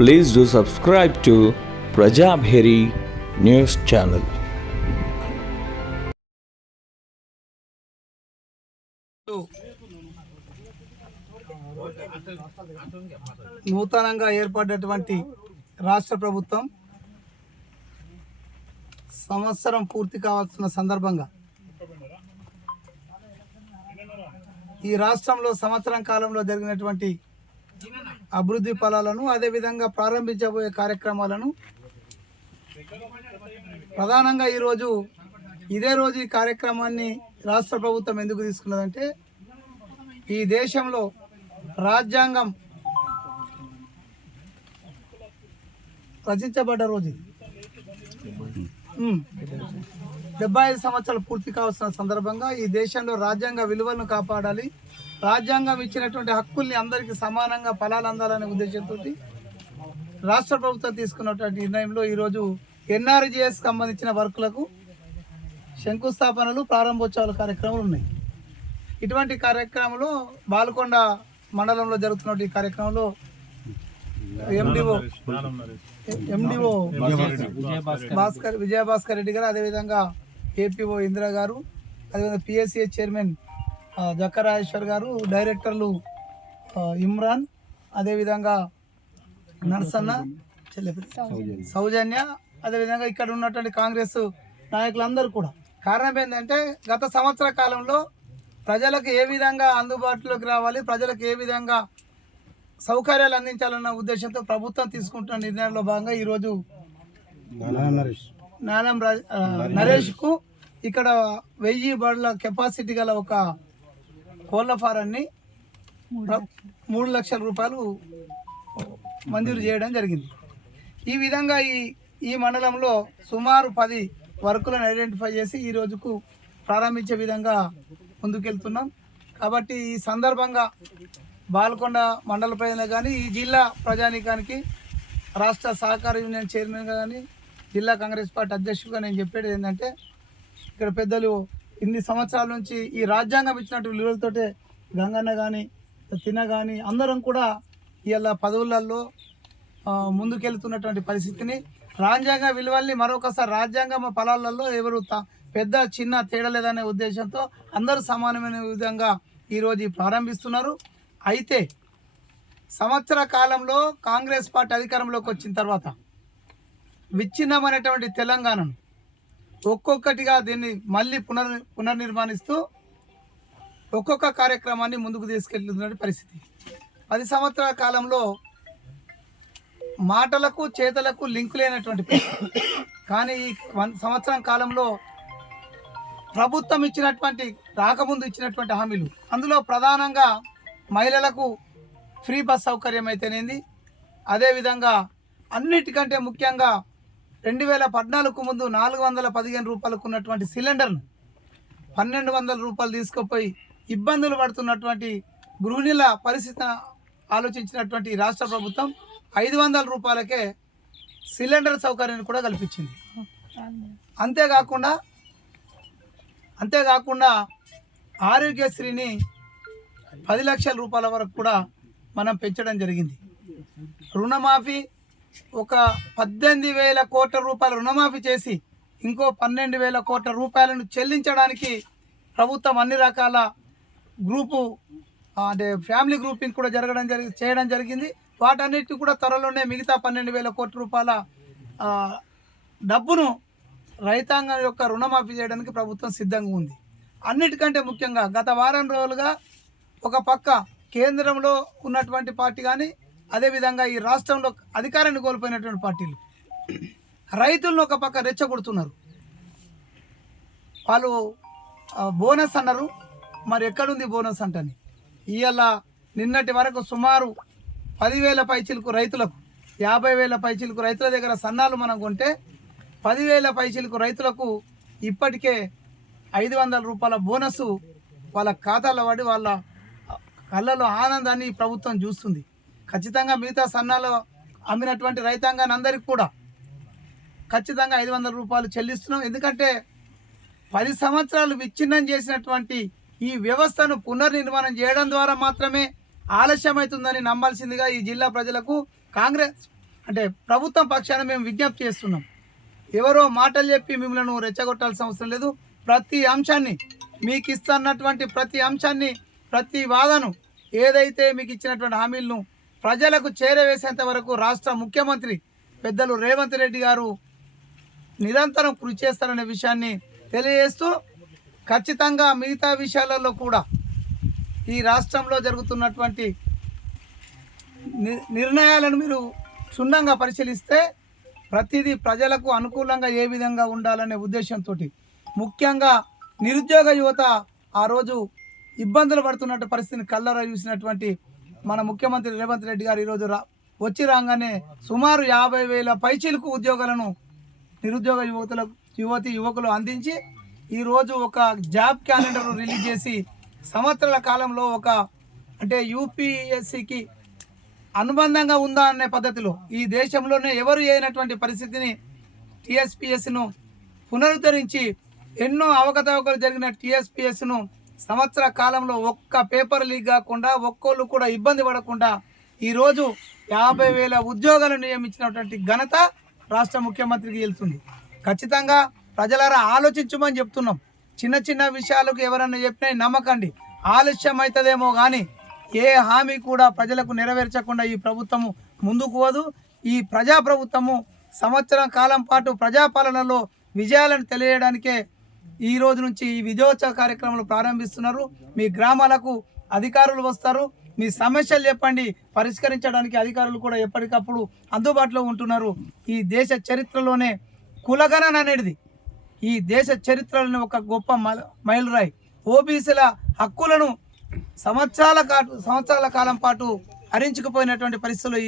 Please do subscribe to Prajabheri News Channel. నూతనంగా ఏర్పడినటువంటి రాష్ట్ర ప్రభుత్వం సంవత్సరం పూర్తి కావాల్సిన సందర్భంగా ఈ రాష్ట్రంలో సంవత్సరం కాలంలో జరిగినటువంటి అభివృద్ధి ఫలాలను అదేవిధంగా ప్రారంభించబోయే కార్యక్రమాలను ప్రధానంగా ఇదే రోజు ఈ కార్యక్రమాన్ని రాష్ట్ర ప్రభుత్వం ఎందుకు తీసుకున్నదంటే ఈ దేశంలో రాజ్యాంగం రచించబడ్డ రోజు 75 సంవత్సరాలు పూర్తి కావాల్సిన సందర్భంగా ఈ దేశంలో రాజ్యాంగ విలువలను కాపాడాలి, రాజ్యాంగం ఇచ్చినటువంటి హక్కుల్ని అందరికీ సమానంగా ఫలాలు అందాలనే ఉద్దేశంతో రాష్ట్ర ప్రభుత్వం తీసుకున్నటువంటి నిర్ణయంలో ఈరోజు ఎన్ఆర్జీఎస్ సంబంధించిన వర్కులకు శంకుస్థాపనలు ప్రారంభోత్సవాల కార్యక్రమాలు ఉన్నాయి. ఇటువంటి కార్యక్రమంలో బాల్కొండ మండలంలో జరుగుతున్న ఈ కార్యక్రమంలో ఎండిఓ విజయభాస్కర్ రెడ్డి గారు, అదేవిధంగా ఏపీఓ ఇందిరా గారు, అదేవిధంగా పిఎస్సిఏ చైర్మన్ జక్కరాజేశ్వర్ గారు, డైరెక్టర్లు ఇమ్రాన్, అదేవిధంగా నర్సన్న, సౌజన్య, అదేవిధంగా ఇక్కడ ఉన్నటువంటి కాంగ్రెస్ నాయకులందరూ కూడా. కారణం ఏంటంటే గత సంవత్సర కాలంలో ప్రజలకు ఏ విధంగా అందుబాటులోకి రావాలి, ప్రజలకు ఏ విధంగా సౌకర్యాలు అందించాలన్న ఉద్దేశంతో ప్రభుత్వం తీసుకుంటున్న నిర్ణయంలో భాగంగా ఈరోజు నరేష్కు ఇక్కడ 1000 బర్డ్ల కెపాసిటీ గల ఒక కోళ్ల ఫారాన్ని 3 లక్షల రూపాయలు మంజూరు చేయడం జరిగింది. ఈ విధంగా ఈ మండలంలో సుమారు 10 వర్కులను ఐడెంటిఫై చేసి ఈ రోజుకు ప్రారంభించే విధంగా ముందుకెళ్తున్నాం. కాబట్టి ఈ సందర్భంగా బాల్కొండ మండల ప్రజలు కానీ, ఈ జిల్లా ప్రజానీకానికి, రాష్ట్ర సహకార యూనియన్ చైర్మన్గా కానీ, జిల్లా కాంగ్రెస్ పార్టీ అధ్యక్షుడిగా నేను చెప్పేది ఏంటంటే ఇక్కడ పెద్దలు ఇన్ని సంవత్సరాల నుంచి ఈ రాజ్యాంగం ఇచ్చినట్టు విలువలతోటే గంగన్న కానీ తిన కానీ అందరం కూడా ఇలా పదవులలో ముందుకెళ్తున్నటువంటి పరిస్థితిని, రాజ్యాంగ విలువల్ని మరొకసారి రాజ్యాంగ ఫలాలలో ఎవరు పెద్ద చిన్న తేడా లేదనే ఉద్దేశంతో అందరూ సమానమైన విధంగా ఈరోజు ప్రారంభిస్తున్నారు. అయితే సంవత్సర కాలంలో కాంగ్రెస్ పార్టీ అధికారంలోకి వచ్చిన తర్వాత విచ్ఛిన్నమైనటువంటి తెలంగాణను ఒక్కొక్కటిగా దీన్ని మళ్ళీ పునర్నిర్మాణిస్తూ ఒక్కొక్క కార్యక్రమాన్ని ముందుకు తీసుకెళ్తున్న పరిస్థితి. 10 సంవత్సరాల కాలంలో మాటలకు చేతలకు లింకు లేనటువంటి పరిస్థితి. కానీ ఈ 1 సంవత్సరం కాలంలో ప్రభుత్వం రాకముందు ఇచ్చినటువంటి హామీలు, అందులో ప్రధానంగా మహిళలకు ఫ్రీ బస్ సౌకర్యం అయితేనేది, అదేవిధంగా అన్నిటికంటే ముఖ్యంగా 2014 ముందు 415 రూపాయలకు ఉన్నటువంటి సిలిండర్ను 1200 రూపాయలు తీసుకుపోయి ఇబ్బందులు పడుతున్నటువంటి గృహిణుల పరిస్థితిని ఆలోచించినటువంటి రాష్ట్ర ప్రభుత్వం 500 రూపాయలకే సిలిండర్ సౌకర్యాన్ని కూడా కల్పించింది. అంతేకాకుండా ఆరోగ్యశ్రీని 10 లక్షల రూపాయల వరకు కూడా మనం పెంచడం జరిగింది. రుణమాఫీ ఒక 18,000 కోట్ల రూపాయల రుణమాఫీ చేసి ఇంకో 12,000 కోట్ల రూపాయలను చెల్లించడానికి ప్రభుత్వం అన్ని రకాల ఫ్యామిలీ గ్రూపింగ్ కూడా చేయడం జరిగింది. వాటన్నిటి కూడా త్వరలోనే మిగతా 12,000 కోట్ల రూపాయల డబ్బును రైతాంగం యొక్క రుణమాఫీ చేయడానికి ప్రభుత్వం సిద్ధంగా ఉంది. అన్నిటికంటే ముఖ్యంగా గత వారం రోజులుగా ఒక పక్క కేంద్రంలో ఉన్నటువంటి పార్టీ కానీ, అదేవిధంగా ఈ రాష్ట్రంలో అధికారాన్ని కోల్పోయినటువంటి పార్టీలు రైతులను ఒక పక్క రెచ్చగొడుతున్నారు. వాళ్ళు బోనస్ అన్నారు, మరి ఎక్కడుంది బోనస్ అంటని. ఇవాళ నిన్నటి వరకు సుమారు 10,000 పైచిలకు రైతులకు, 50,000 పైచిలకు రైతుల దగ్గర సన్నాలు మనం కొంటే 10,000 పైచిలకు రైతులకు ఇప్పటికే 500 రూపాయల బోనస్ వాళ్ళ ఖాతాలో పడి వాళ్ళ కళ్ళలో ఆనందాన్ని ప్రభుత్వం చూస్తుంది. ఖచ్చితంగా మిగతా సన్నాలు అమ్మినటువంటి రైతాంగాన్ని అందరికీ కూడా ఖచ్చితంగా 500 రూపాయలు చెల్లిస్తున్నాం. ఎందుకంటే 10 సంవత్సరాలు విచ్ఛిన్నం చేసినటువంటి ఈ వ్యవస్థను పునర్నిర్మాణం చేయడం ద్వారా మాత్రమే ఆలస్యమవుతుందని నమ్మాల్సిందిగా ఈ జిల్లా ప్రజలకు కాంగ్రెస్ అంటే ప్రభుత్వం పక్షాన మేము విజ్ఞప్తి చేస్తున్నాం. ఎవరో మాటలు చెప్పి మిమ్మల్ని రెచ్చగొట్టాల్సిన అవసరం లేదు. ప్రతి అంశాన్ని మీకు ఇస్తున్నటువంటి ప్రతి అంశాన్ని, ప్రతి వాదను, ఏదైతే మీకు ఇచ్చినటువంటి హామీలను ప్రజలకు చేరవేసేంత వరకు రాష్ట్ర ముఖ్యమంత్రి పెద్దలు రేవంత్ రెడ్డి గారు నిరంతరం కృషి చేస్తారనే విషయాన్ని తెలియజేస్తూ, ఖచ్చితంగా మిగతా విషయాలలో కూడా ఈ రాష్ట్రంలో జరుగుతున్నటువంటి నిర్ణయాలను మీరు క్షుణ్ణంగా పరిశీలిస్తే ప్రతిదీ ప్రజలకు అనుకూలంగా ఏ విధంగా ఉండాలనే ఉద్దేశంతో, ముఖ్యంగా నిరుద్యోగ యువత ఆ రోజు ఇబ్బందులు పడుతున్నట్టు పరిస్థితిని కళ్ళారా చూసినటువంటి మన ముఖ్యమంత్రి రేవంత్ రెడ్డి గారు ఈరోజు వచ్చి రాగానే సుమారు 50,000 పైచీలకు ఉద్యోగాలను నిరుద్యోగ యువకులు అందించి ఈరోజు ఒక జాబ్ క్యాలెండర్ రిలీజ్ చేసి సంవత్సరాల కాలంలో అంటే యూపీఎస్సికి అనుబంధంగా ఉందా అనే పద్ధతిలో ఈ దేశంలోనే ఎవరు చేయనటువంటి పరిస్థితిని టీఎస్పీఎస్ను పునరుద్ధరించి ఎన్నో అవకతవకలు జరిగిన టీఎస్పీఎస్ను సంవత్సర కాలంలో ఒక్క పేపర్ లీక్ కాకుండా ఒక్కోళ్ళు కూడా ఇబ్బంది పడకుండా ఈరోజు 50,000 ఉద్యోగాలు నియమించినటువంటి ఘనత రాష్ట్ర ముఖ్యమంత్రికి వెళ్తుంది. ఖచ్చితంగా ప్రజలారా ఆలోచించమని చెప్తున్నాం. చిన్న చిన్న విషయాలకు ఎవరన్నా చెప్పినా నమ్మకండి. ఆలస్యం అవుతుందేమో కానీ ఏ హామీ కూడా ప్రజలకు నెరవేర్చకుండా ఈ ప్రభుత్వము ముందుకు పోదు. ఈ ప్రజాప్రభుత్వము సంవత్సరం కాలం పాటు ప్రజాపాలనలో విజయాలను తెలియడానికే ఈ రోజు నుంచి ఈ విజయోత్సవ కార్యక్రమాలు ప్రారంభిస్తున్నారు. మీ గ్రామాలకు అధికారులు వస్తారు, మీ సమస్యలు చెప్పండి, పరిష్కరించడానికి అధికారులు కూడా ఎప్పటికప్పుడు అందుబాటులో ఉంటున్నారు. ఈ దేశ చరిత్రలోనే కులగణన అనేది ఈ దేశ చరిత్రలోనే ఒక గొప్ప మైలురాయి. ఓబీసీల హక్కులను సంవత్సరాల కాలం పాటు హరించుకుపోయినటువంటి పరిస్థితులు